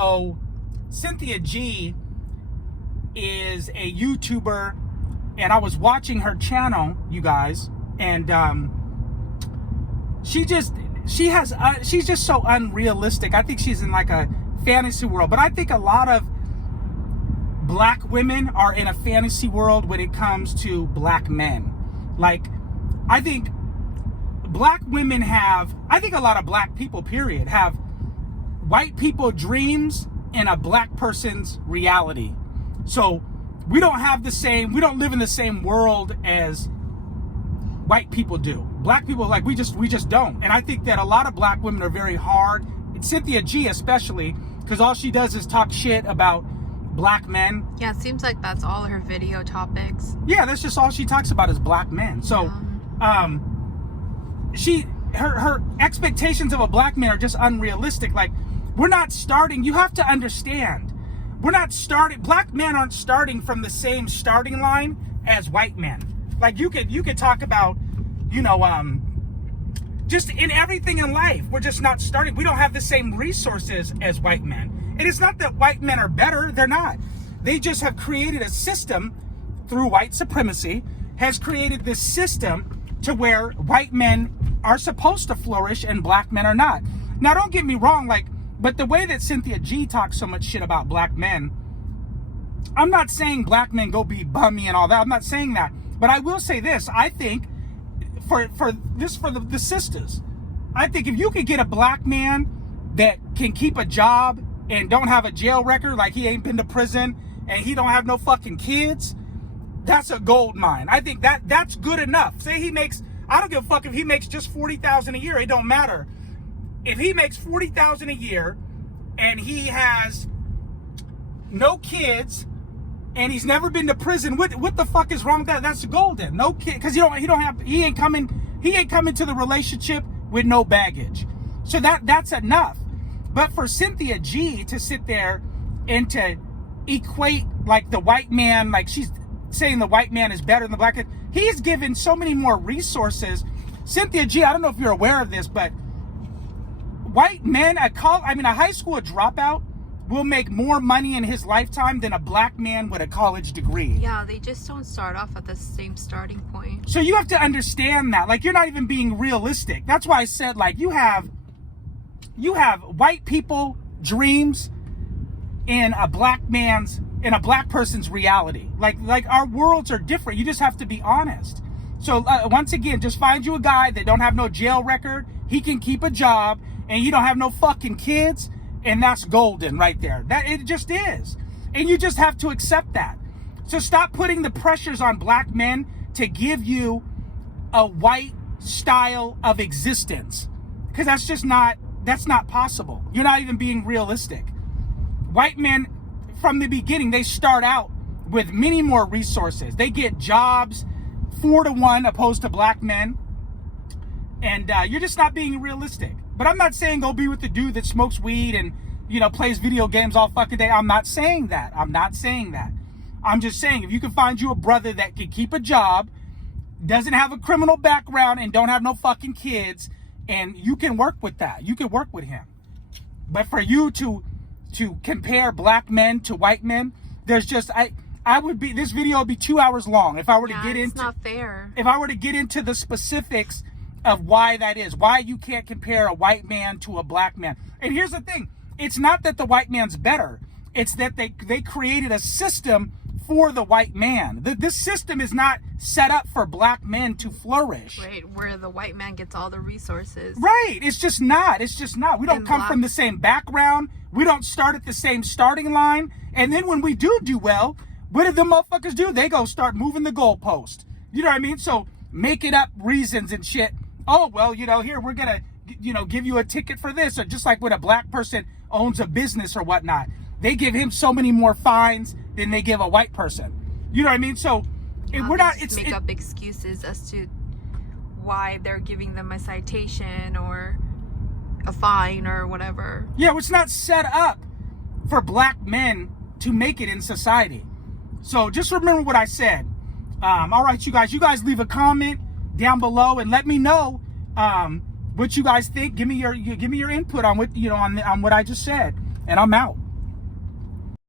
So Cynthia G is a YouTuber, and I was watching her channel, you guys, and she's just so unrealistic. I think she's in like a fantasy world, but I think a lot of black women are in a fantasy world when it comes to black men. Like, I think black women have, I think a lot of black people, period, have white people dreams in a black person's reality. So we don't live in the same world as white people do. Black people, like, we just don't. And I think that a lot of black women are very hard, and Cynthia G especially, because all she does is talk shit about black men. Yeah, it seems like that's all her video topics. Yeah, that's just all she talks about is black men. So her expectations of a black man are just unrealistic. Like, we're not starting, you have to understand, black men aren't starting from the same starting line as white men. Like, you could talk about, just in everything in life, we're just not starting. We don't have the same resources as white men. And it's not that white men are better, they're not. They just have created a system through white supremacy, has created this system to where white men are supposed to flourish and black men are not. Now, don't get me wrong, but the way that Cynthia G talks so much shit about black men, I'm not saying black men go be bummy and all that. I'm not saying that. But I will say this. I think for the sisters, I think if you could get a black man that can keep a job and don't have a jail record, like he ain't been to prison and he don't have no fucking kids, that's a gold mine. I think that's good enough. Say he makes, I don't give a fuck if he makes just $40,000 a year. It don't matter. If he makes $40,000 a year and he has no kids and he's never been to prison, what the fuck is wrong with that? That's golden. No kid, because he ain't coming to the relationship with no baggage. So that's enough. But for Cynthia G to sit there and to equate like the white man, like she's saying the white man is better than the black man, he's given so many more resources. Cynthia G, I don't know if you're aware of this, but white men a high school dropout will make more money in his lifetime than a black man with a college degree. Yeah, they just don't start off at the same starting point. So you have to understand that. Like, you're not even being realistic. That's why I said, like, you have white people dreams in a black person's reality. Like our worlds are different. You just have to be honest. So once again, just find you a guy that don't have no jail record. He can keep a job and you don't have no fucking kids. And that's golden right there. That it just is. And you just have to accept that. So stop putting the pressures on black men to give you a white style of existence. Because that's not possible. You're not even being realistic. White men, from the beginning, they start out with many more resources. They get jobs 4-to-1 opposed to black men. And you're just not being realistic. But I'm not saying go be with the dude that smokes weed and, plays video games all fucking day. I'm not saying that. I'm just saying, if you can find you a brother that can keep a job, doesn't have a criminal background, and don't have no fucking kids, and you can work with that. You can work with him. But for you to compare black men to white men, there's just, this video would be 2 hours long if I were to get into. It's not fair. If I were to get into the specifics of why that is, why you can't compare a white man to a black man. And here's the thing, it's not that the white man's better, it's that they created a system for the white man. This system is not set up for black men to flourish. Right, where the white man gets all the resources. Right, it's just not. We don't come from the same background, we don't start at the same starting line, and then when we do well, what do the motherfuckers do? They go start moving the goalpost. You know what I mean? So making up reasons and shit. Oh, well, here, we're going to, give you a ticket for this. Or just like when a black person owns a business or whatnot, they give him so many more fines than they give a white person. You know what I mean? So we're not, make up excuses as to why they're giving them a citation or a fine or whatever. Yeah, it's not set up for black men to make it in society. So just remember what I said. All right, you guys leave a comment down below and let me know what you guys think. Give me your input on what on what I just said, and I'm out.